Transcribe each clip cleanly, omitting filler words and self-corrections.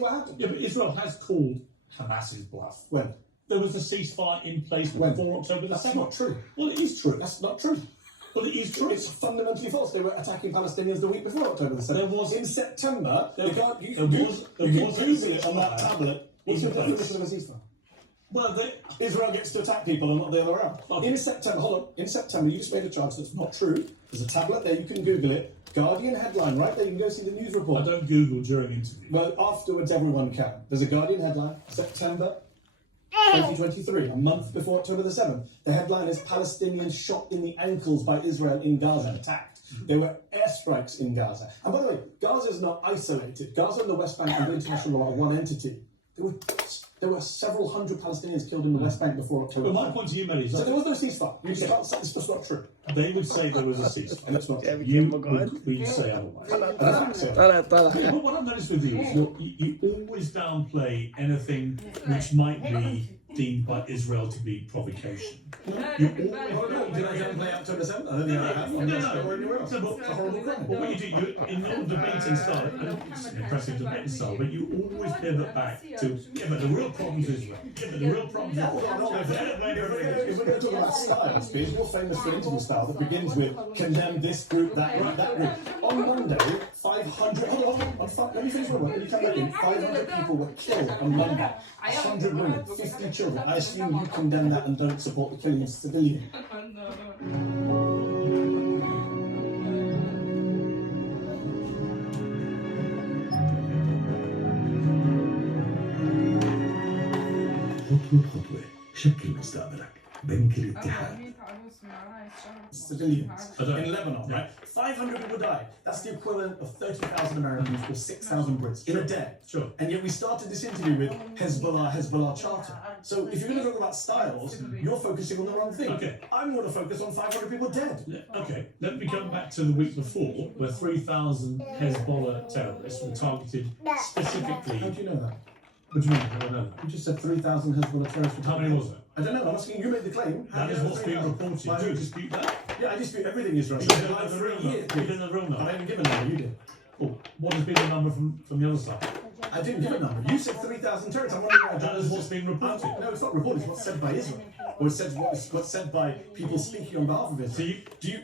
What happened? Yeah, but Israel has called Hamas's bluff. When? There was a ceasefire in place before October the 7th. That's not true. Well, it is true. That's not true. Well, it is true. It's fundamentally false. They were attacking Palestinians the week before October the 7th. There was... In September, you can Google it on that tablet. What's your definition of a ceasefire? Well, Israel gets to attack people and not the other way around. Okay. In September, you just made a charge that's not true. There's a tablet there, you can Google it. Guardian headline, right there, you can go see the news report. I don't Google during interviews. Well, afterwards everyone can. There's a Guardian headline, September 2023, a month before October the 7th. The headline is Palestinians shot in the ankles by Israel in Gaza, attacked. There were airstrikes in Gaza. And by the way, Gaza is not isolated. Gaza and the West Bank and the international law are one entity. There were several hundred Palestinians killed in the West Bank before October. But my point to you, mate, is so there was no ceasefire. You just can't say it's just not true. They would say there was a ceasefire. And that's not true. You would say otherwise. What I've noticed with you is you always downplay anything which might be deemed by Israel to be provocation. Did I downplay October 7th? I don't think I have. It's a horrible crime. Well, what you do, in your debating style, and it's an impressive debating style, but you always pivot back to, yeah, but the real problem is Israel. Yeah, but the real problem is If we're going to talk about styles, because you're famous for interview style that begins with condemn this group, that group, that group. On Monday, 500, let me finish my work, let me come back in. 500 people were killed on Monday. 100 women, 50 children. I assume you condemn that and don't support the killing of civilians. خطوة شكل مستقبلك بنك الاتحاد. Civilians in Lebanon, right? 500 people died. That's the equivalent of 30,000 Americans or 6,000 Brits in a day. Sure. And yet we started this interview with Hezbollah Charter. So if you're going to talk about styles, you're focusing on the wrong thing. Okay. I'm going to focus on 500 people dead. Okay, let me come back to the week before, where 3,000 Hezbollah terrorists were targeted specifically. How do you know that? What do you mean? I don't know that. You just said 3,000 Hezbollah terrorists. How many was there? I don't know. I'm asking you. Made the claim. That is what's being reported. Do you dispute that? Yeah, I dispute everything Israel. You don't know the real number. You don't know the real I number. haven't given a number. You did. Oh, what has been the number from the other side? I didn't give a number. You said 3,000 terrorists. I'm wondering why That is what's being reported. No, it's not reported. It's what's said by Israel, or it's said what's said by people speaking on behalf of Israel.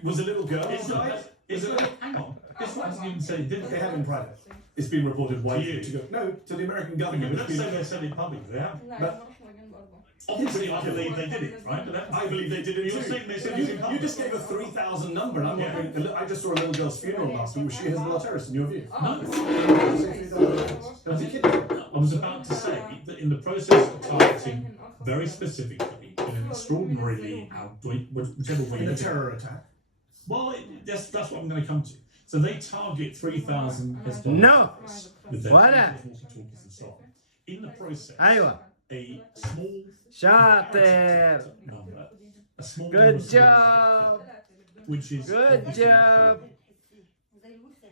Was a little girl who died? Hang on. Israel hasn't even said it didn't. They have in private. It's been reported widely To you? No, to the American But government. let's say they said it publicly. They have. But Obviously, I believe they did it, right? But I believe they did it You're too. saying they said You just gave a 3,000 number. And I'm wondering. I just saw a little girl's funeral last week. Was she a Hezbollah terrorist in your view? No. Was he kidding? I was about to say that in the process of targeting very specifically in an extraordinarily whichever way In you a do it. terror attack. Well, that's what I'm going to come to. So they target 3,000 Hezbollah No. terrorists with their ولا. walkie-talkies and so on. In the process, أيوة. a small شاطر. number, a small Good number, job. which is Good obviously job.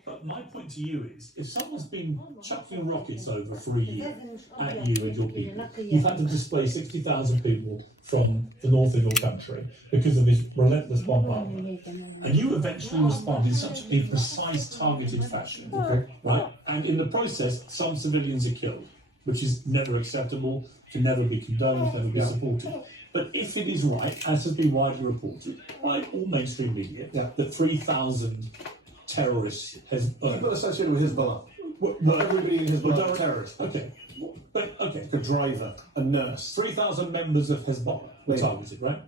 But my point to you is, if someone's been chucking rockets over for a year at you and your people, you've had to displace 60,000 people from the north of your country because of this relentless bombardment, and you eventually respond in such a precise, targeted fashion, right? And in the process, some civilians are killed, which is never acceptable, can never be condoned, never be supported. But if it is right, as has been widely reported by all mainstream media, that 3,000 terrorists has People associated with Hezbollah. Not everybody in Hezbollah is a terrorist. Okay, but okay, A driver, a nurse. 3,000 members of Hezbollah were targeted, right?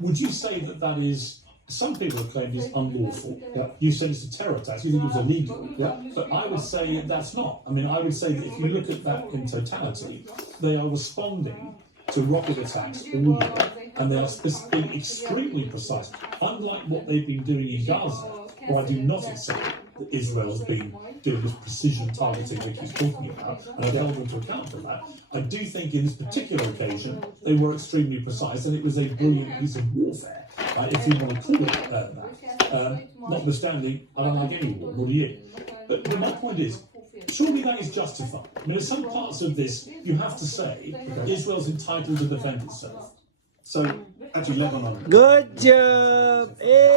Would you say that that is? Some people have claimed is unlawful. You said it's a terror attack. You think it was illegal. But I would say that's not. I mean, I would say that if you look at that in totality, they are responding to rocket attacks all year, and they are being extremely precise. Unlike what they've been doing in Gaza, where I do not accept that Israel has been doing this precision targeting that he's talking about, and I've held them to account for that. I do think in this particular occasion, they were extremely precise, and it was a brilliant piece of warfare, if you want to call it that. Notwithstanding, I don't like any war, nor do you. But my point is, surely that is justified. I mean, in some parts of this, you have to say Israel's entitled to defend itself. So, actually, Lebanon. Good job. Eh.